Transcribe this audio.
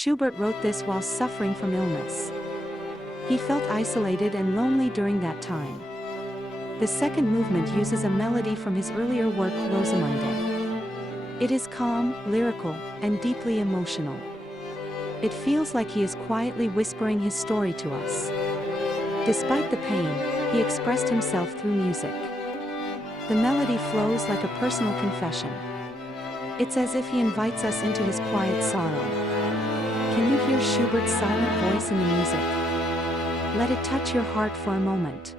Schubert wrote this while suffering from illness. He felt isolated and lonely during that time. The second movement uses a melody from his earlier work Rosamunde. It is calm, lyrical, and deeply emotional. It feels like he is quietly whispering his story to us. Despite the pain, he expressed himself through music. The melody flows like a personal confession. It's as if he invites us into his quiet sorrow. Can you hear Schubert's silent voice in the music? Let it touch your heart for a moment.